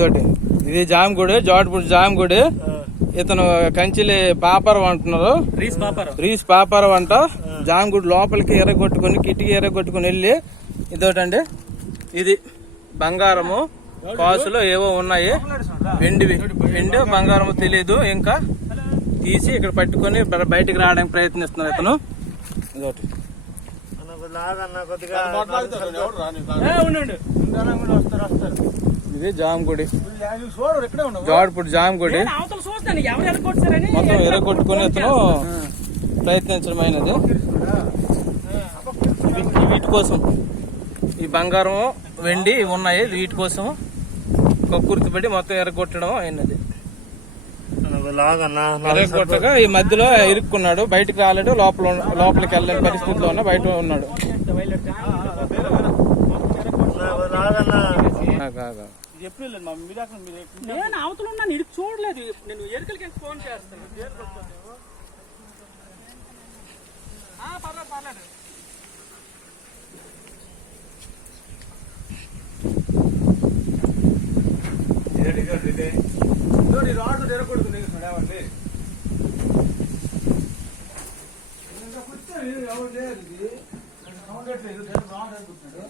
ఇదోటి ఇది జామగుడి, జోటపూడి జామగుడి. ఇతను కంచిలి పాపరం అంటున్నారు, రీస్ పాపరం అంట. జామగుడి లోపలికి ఎర్రగొట్టుకుని కిటికీ ఎర్రగొట్టుకుని వెళ్ళి ఇదోటండి, ఇది బంగారము కాసులు ఏవో ఉన్నాయి, వెండి బంగారము తెలీదు. ఇంకా తీసి ఇక్కడ పట్టుకొని బయటికి రావడానికి ప్రయత్నిస్తున్నారు ఇతను. ఇదోటి ఇది జామగుడి, జోటపూడి జామగుడి. మొత్తం ఎర్రగొట్టుకుని ఇతను ప్రయత్నించడమైనది. వీటి కోసం ఈ బంగారం వెండి ఉన్నాయి, వీటి కోసం కక్కుర్తిపడి మొత్తం ఎర్రగొట్టడం అయినది. ఎర్రగొట్టగా ఈ మధ్యలో ఇరుక్కున్నాడు, బయటికి రాలేడు, లోపలికి వెళ్ళని పరిస్థితిలో ఉన్న బయట ఉన్నాడు. నేను అవతల ఉన్నాను, ఇటు చూడలేదు. నేను ఎరుకలకి ఫోన్ చేస్తాను. పర్లేదు రాడు ఎరగొడుతుంది ఎవరు లేదు, ఇది రాడు అనుకుంటున్నాడు.